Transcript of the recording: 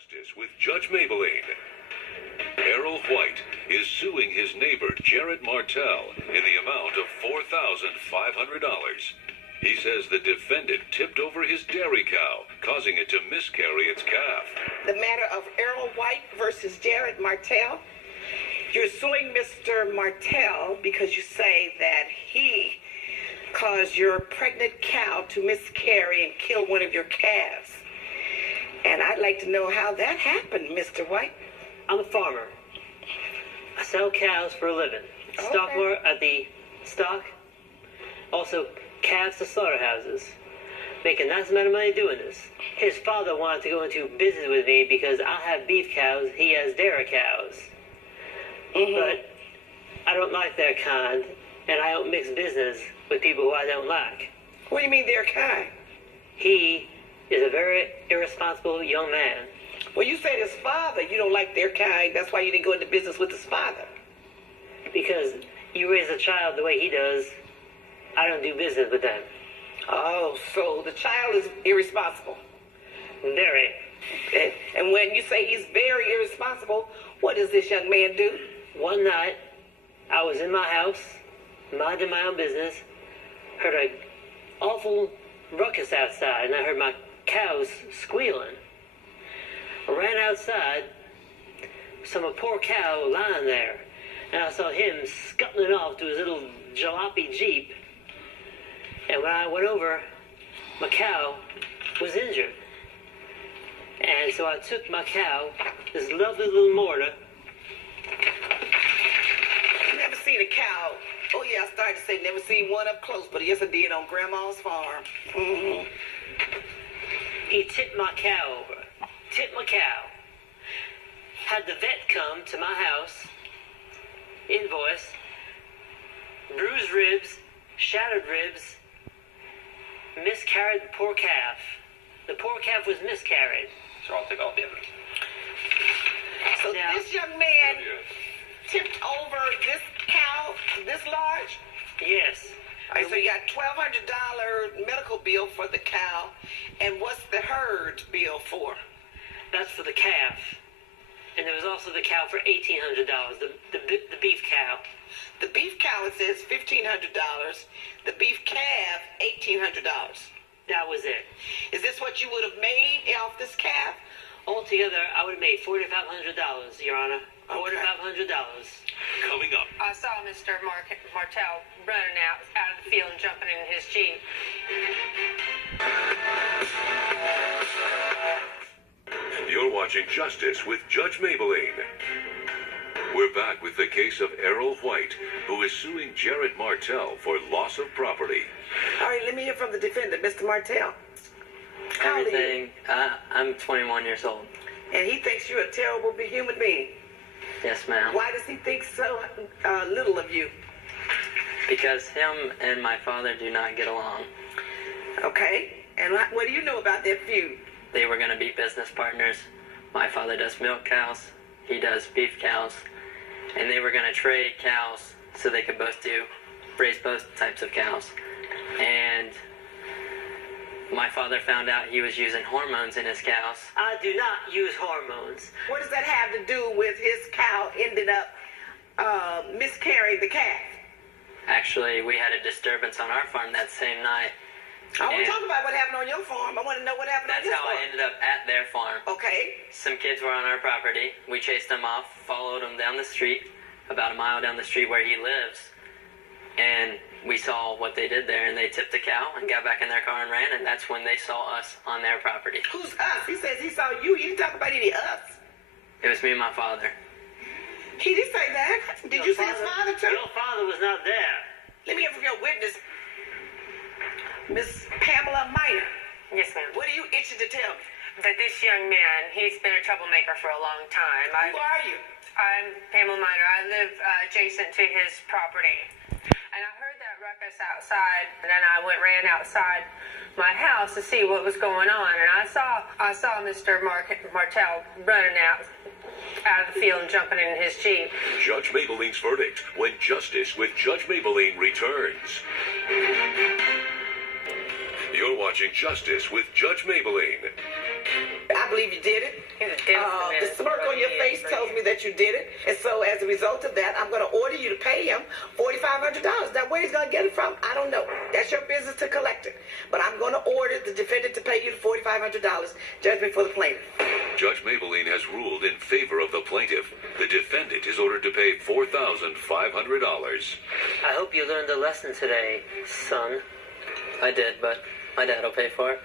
Justice with Judge Mablean. Errol White is suing his neighbor, Jared Martell, in the amount of $4,500. He says the defendant tipped over his dairy cow, causing it to miscarry its calf. The matter of Errol White versus Jared Martell. You're suing Mr. Martell because you say that he caused your pregnant cow to miscarry and kill one of your calves. And I'd like to know how that happened, Mr. White. I'm a farmer. I sell cows for a living. Stock more at the stock. Also, calves to slaughterhouses. Make a nice amount of money doing this. His father wanted to go into business with me because I have beef cows, he has dairy cows. But I don't like their kind, and I don't mix business with people who I don't like. What do you mean their kind? He is a very irresponsible young man. Well, you said his father, you don't like their kind. That's why you didn't go into business with his father. Because you raise a child the way he does, I don't do business with them. Oh, so the child is irresponsible. Very. And when you say he's very irresponsible, what does this young man do? One night, I was in my house, minding my own business, heard an awful ruckus outside, and I heard my cows squealing. I ran outside, saw my poor cow lying there, and I saw him scuttling off to his little jalopy Jeep. And when I went over, my cow was injured. And so I took my cow, this lovely little mortar. Never seen a cow. Oh, yeah, I started to say never seen one up close, but yes, I did on Grandma's farm. He tipped my cow over. Tipped my cow. Had the vet come to my house. Invoice. Bruised ribs. Shattered ribs. Miscarried the poor calf. The poor calf was miscarried. So I'll take all the evidence. So Now, this young man tipped over this cow this large? yes. All right, so you got $1,200 medical bill for the cow, and what's the herd bill for? That's for the calf. And there was also the cow for $1,800. The beef cow. The beef cow, it says $1,500. The beef calf, $1,800. That was it. Is this what you would have made off this calf? Altogether, I would have made $4,500, Your Honor. $4,500. Coming up. I saw Mr. Martell running out of the field and jumping in his Jeep. You're watching Justice with Judge Mablean. We're back with the case of Errol White, who is suing Jared Martell for loss of property. All right, let me hear from the defendant, Mr. Martell. How old are you? Everything. I'm 21 years old. And he thinks you're a terrible human being. Yes, ma'am. Why does he think so little of you? Because him and my father do not get along. Okay, and what do you know about that feud? They were going to be business partners. My father does milk cows. He does beef cows. And they were going to trade cows so they could raise both types of cows. And my father found out he was using hormones in his cows. I do not use hormones. What does that have to do with his cow ended up miscarrying the calf? Actually, we had a disturbance on our farm that same night. I want to talk about what happened on your farm. I want to know what happened on That's your how farm. I ended up at their farm. Okay. Some kids were on our property. We chased them off, followed them down the street, about a mile down the street where he lives. And we saw what they did there, and they tipped the cow and got back in their car and ran, and that's when they saw us on their property. Who's us? He says he saw you. You didn't talk about any us. It was me and my father. He did say that. Did you see his father too? Your father was not there. Let me hear from your witness, Miss Pamela Minor. Yes, ma'am. What are you itching to tell me? That this young man, he's been a troublemaker for a long time. Who are you? I'm Pamela Minor. I live adjacent to his property. And I heard that ruckus outside, and then I ran outside my house to see what was going on. And I saw Mr. Martell running out of the field and jumping in his Jeep. Judge Mablean's verdict when Justice with Judge Mablean returns. You're watching Justice with Judge Mablean. I believe you did it. He's a gentleman. The smirk on your face tells me that you did it. And so as a result of that, I'm going to order you to pay him $4,500. Now, where he's going to get it from, I don't know. That's your business to collect it. But I'm going to order the defendant to pay you the $4,500. Judgment for the plaintiff. Judge Mablean has ruled in favor of the plaintiff. The defendant is ordered to pay $4,500. I hope you learned a lesson today, son. I did, but my dad will pay for it.